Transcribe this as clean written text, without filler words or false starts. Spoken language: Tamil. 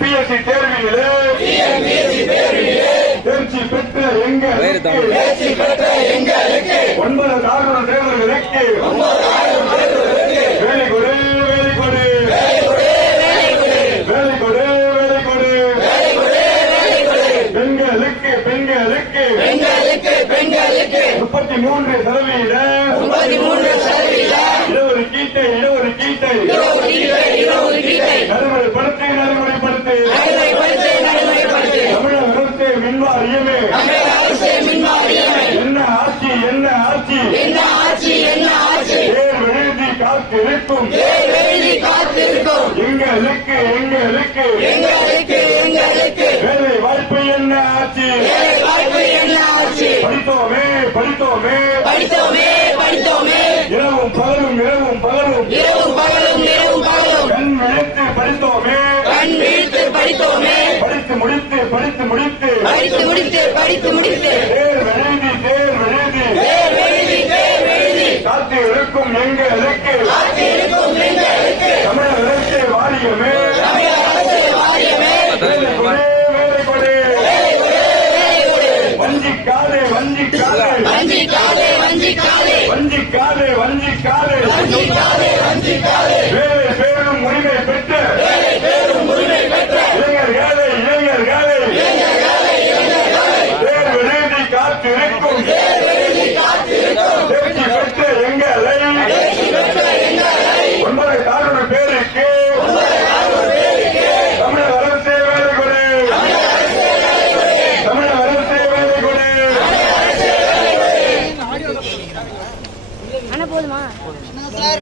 பிஎஸ்சி தேர்விலே தேர்ச்சி பெற்ற எங்களுக்கு 9,000 தேர்தல்களுக்கு வேலை கொடு வேலை கொடு வேலை கொடு வேலை கொடு பெண்களுக்கு பெண்களுக்கு 33% இடஒதுக்கீட்டை நடைமுறைப்படுத்து தமிழக அரசு மின் வாரியமே என்ன ஆட்சி தேர்வு எழுதி காத்திருக்கும் எங்களுக்கு வேலை வாய்ப்பு என்ன ஆட்சி படித்தோமே இரவும் பகலும் கண் விழித்து படித்தோமே படித்து முடித்து தேர்வு எழுதி காத்திருக்கும் எங்களுக்கு